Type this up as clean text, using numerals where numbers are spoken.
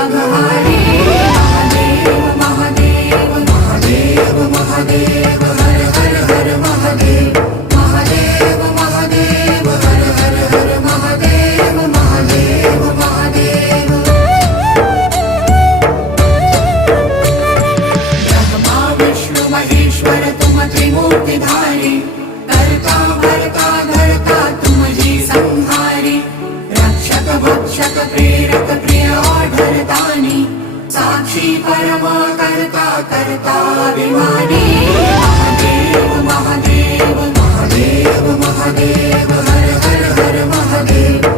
अघहारी महादेव महादेव महादेव महादेव हर हर हर महादेव महादेव महादेव हर हर हर महादेव महादेव महादेव ब्रह्मा विष्णु महेश्वर तुम त्रिमूर्तिधारी करता भरता धरता तुम जी संहारी रक्षक भक्षक प्रेरक प्रिय आढरतानी साक्षी परमा करता करता अभिमानी महादेव महादेव महादेव महादेव हर हर हर महादेव